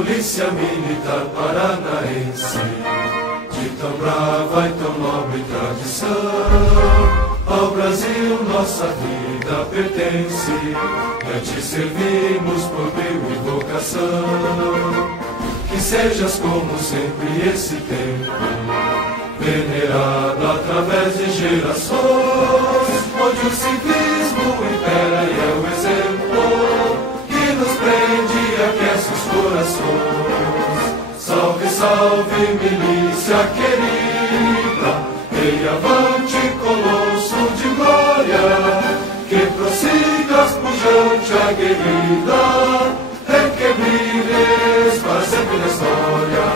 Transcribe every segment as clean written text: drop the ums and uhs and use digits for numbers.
Polícia Militar Paranaense, de tão brava e tão nobre tradição, ao Brasil nossa vida pertence, e a ti servimos por brio e vocação. Que sejas como sempre esse tempo, venerado através de gerações, onde o civismo impera e é o exemplo que nos prende e aquece os corações. Salve, salve, milícia querida, e avante, colosso de glória, que prossigas pujante, aguerrida, em que brilhes para sempre na história.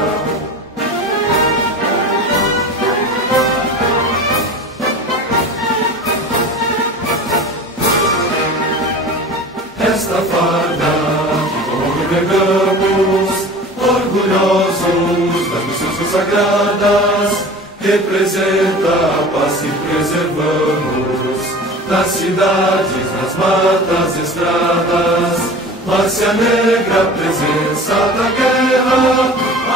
Esta farda que congregamos, orgulhosos das missões consagradas, representa a paz que preservamos nas cidades, nas matas, estradas. Márcia Negra, presença da guerra,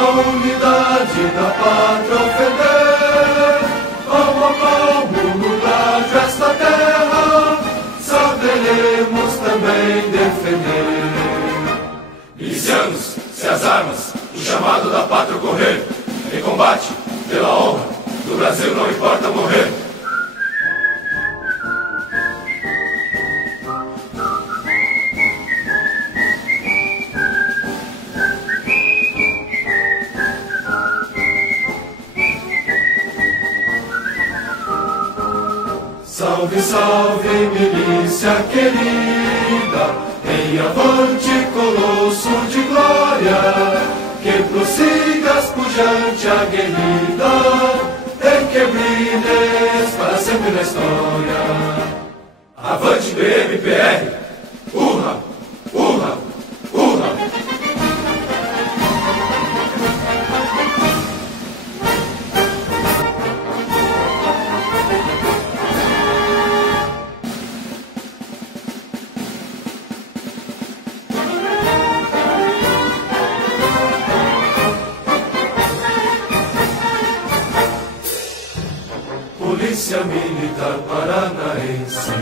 a unidade da pátria ofender. Palmo a palmo no grádio esta terra, saberemos também defender. Milicianos, se as armas, o chamado da pátria ocorrer, em combate, pela honra, do Brasil não importa morrer. Salve, salve, milícia querida, em avante, colosso de glória, que prossigas pujante, aguerrida, em que brilhes para sempre na história. Avante, BMPR, urra, urra, urra. Polícia Militar Paranaense,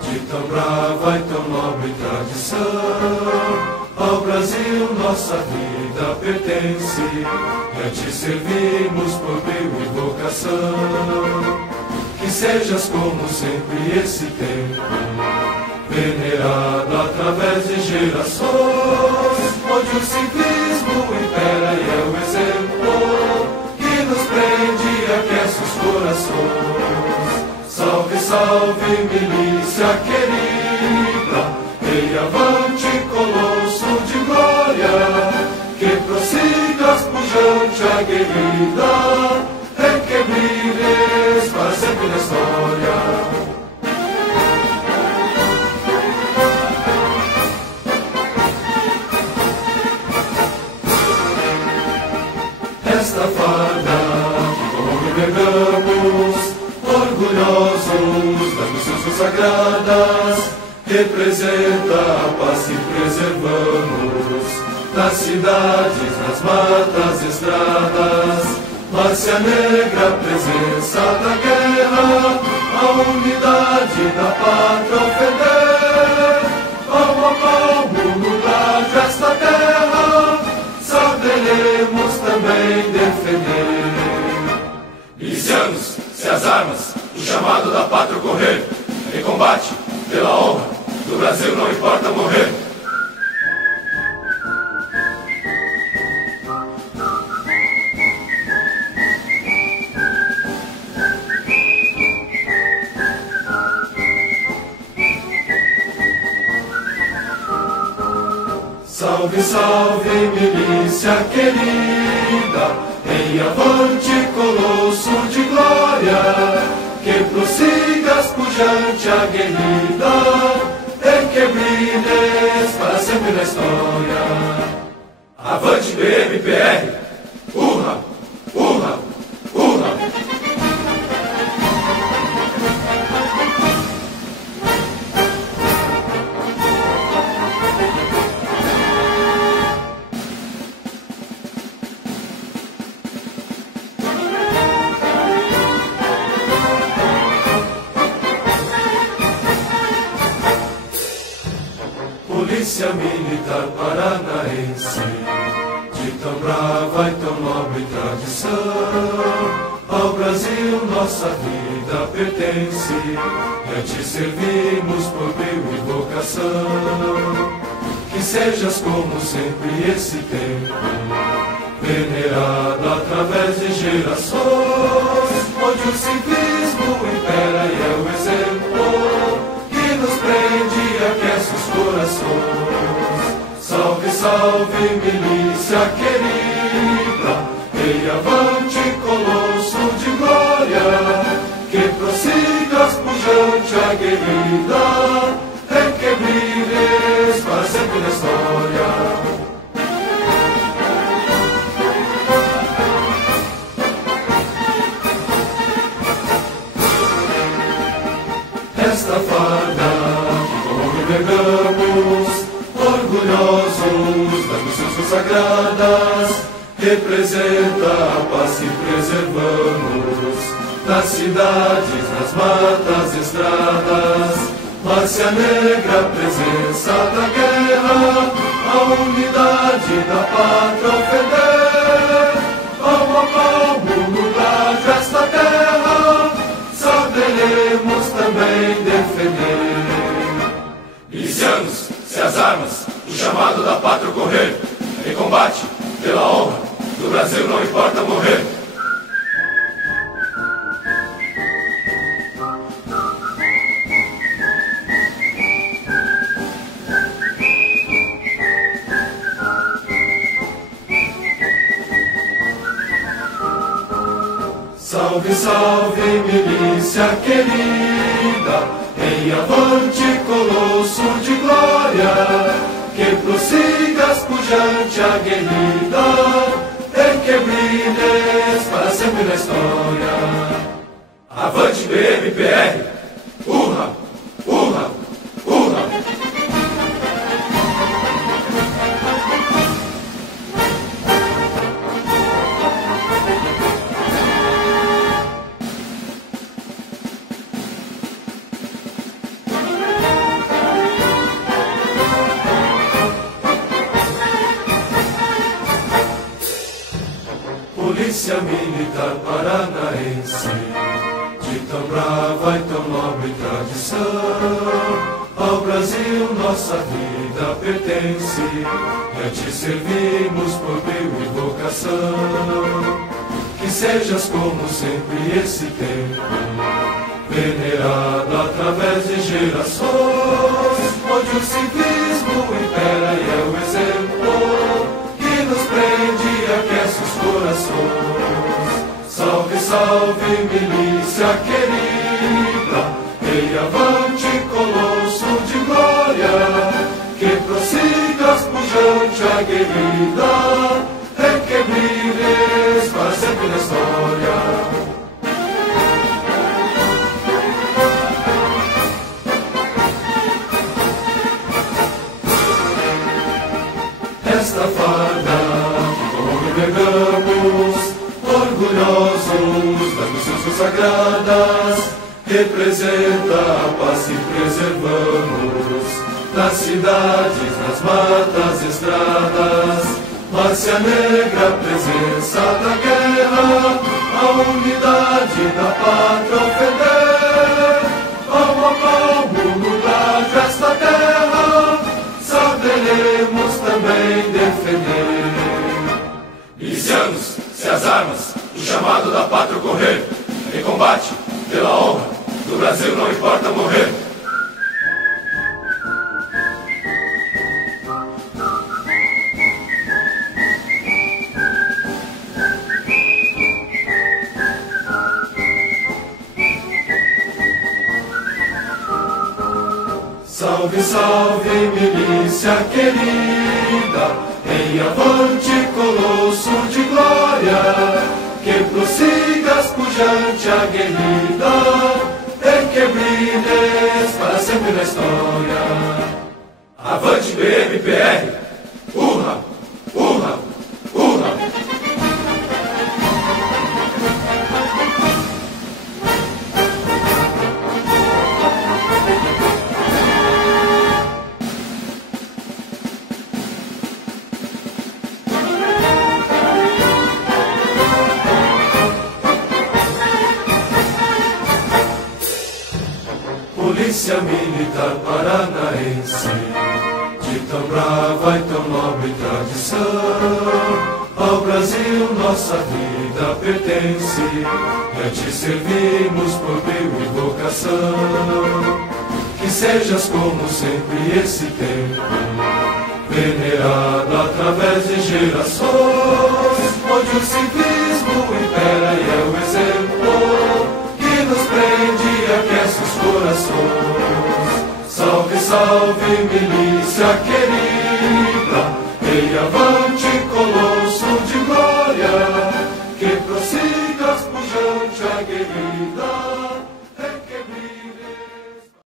de tão brava e tão nobre tradição, ao Brasil nossa vida pertence, e a ti servimos por brio e vocação. Que sejas como sempre esse tempo, venerado através de gerações, onde o civismo impera e é o exemplo que nos prende e aquece os corações. Salve, salve, milícia querida, e avante, colosso de glória, que prossigas pujante, aguerrida, em que brilhes para sempre na história. Esta farda que congregamos, orgulhosos das missões consagradas, representa a paz que preservamos nas cidades, nas matas, estradas. Márcia Negra, presença da guerra, a unidade da pátria ofender. Palmo a palmo no grádio esta terra, saberemos também defender. Milicianos, se as armas, o chamado da pátria ocorrer, em combate, pela honra, do Brasil não importa morrer. Salve, salve, milícia querida, em avante, colosso de glória, que prossigas pujante, aguerrida, em que brilhes para sempre na história. Avante, BMPR, urra, urra, urra. Polícia Militar Paranaense, de tão brava e tão nobre tradição, ao Brasil nossa vida pertence, e a ti servimos por bem e vocação. Que sejas como sempre esse tempo, venerado através de gerações, onde o civismo impera e é o exemplo que nos prende e aquece os corações. Salve, salve, milícia querida, e avante, colosso de glória, que prossigas pujante, aguerrida, em que brilhes para sempre na história. Esta farda que congregamos, orgulhosos das missões consagradas, representa a paz que preservamos, nas cidades, nas matas, estradas, Márcia Negra, presença da guerra, a unidade da pátria ofender, palmo a palmo no grádio esta terra, saberemos também defender. Milicianos, se as armas, o chamado da pátria correr, em combate, pela honra, do Brasil não importa morrer. Salve, salve, milícia querida, em avante, colosso de glória, que prossigas pujante, aguerrida, em que brilhes para sempre na história. Avante, BMPR, urra, urra, urra. Polícia Militar Paranaense, de tão brava e tão nobre tradição, ao Brasil nossa vida pertence, e a ti servimos por bem e vocação. Que sejas como sempre esse tempo, venerado através de gerações, onde o civismo impera e é o exemplo que nos prende e aquece os corações. Salve, salve, milícia querida, e avante, colosso de glória, que prossigas pujante, aguerrida, em que brilhes para sempre na história. Esta farda que congregamos, orgulhosos das missões consagradas, representa a paz que preservamos, nas cidades, nas matas, estradas, Márcia Negra, presença da guerra, a unidade da pátria ofender, palmo a palmo no grádio esta terra, saberemos também defender. Milicianos, se as armas, o chamado da pátria correr, em combate, pela honra, do Brasil não importa morrer. Salve, salve, milícia querida, em avante, colosso de glória, que prossigas pujante, aguerrida, em que brilhes para sempre na história. Avante, BMPR, urra, urra, urra. Polícia Militar Paranaense, de tão brava e tão nobre tradição, ao Brasil nossa vida pertence, e a ti servimos por bem e vocação. Que sejas como sempre esse tempo, venerado através de gerações, onde o civismo impera e é o exemplo que nos prende e aquece os corações. Salve, salve, milícia querida, e avante, colônia.